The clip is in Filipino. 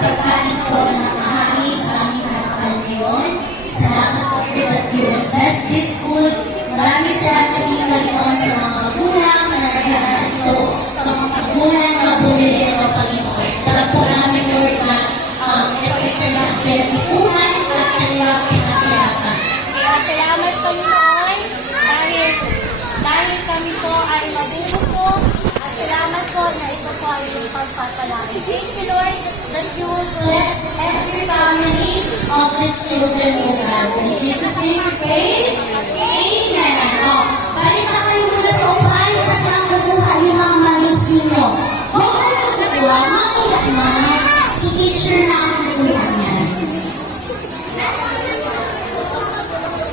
pagkain po na nakahari sa aming harapan ngayon. Salamat po po that you will bless this food. Maraming salamat din Panginoon sa mga magulang na naghahanap ito, sa mga magulang na bumili ito, Panginoon. Alam po namin, Lord, na ito is kanilang pinagtipunan at kanilang pinasirapan. Kaya salamat Panginoon dahil kami po ay mabubusog at salamat po na ito po ay yung pagpapalaki. Thank you Lord that you will bless Every family of these children, O God. In Jesus' name we pray. Amen. Balik na kayo muna sa upahan. Sasama kukuha yung mga manus ninyo. Huwag kayo kukuha. Makiyak na. Si teacher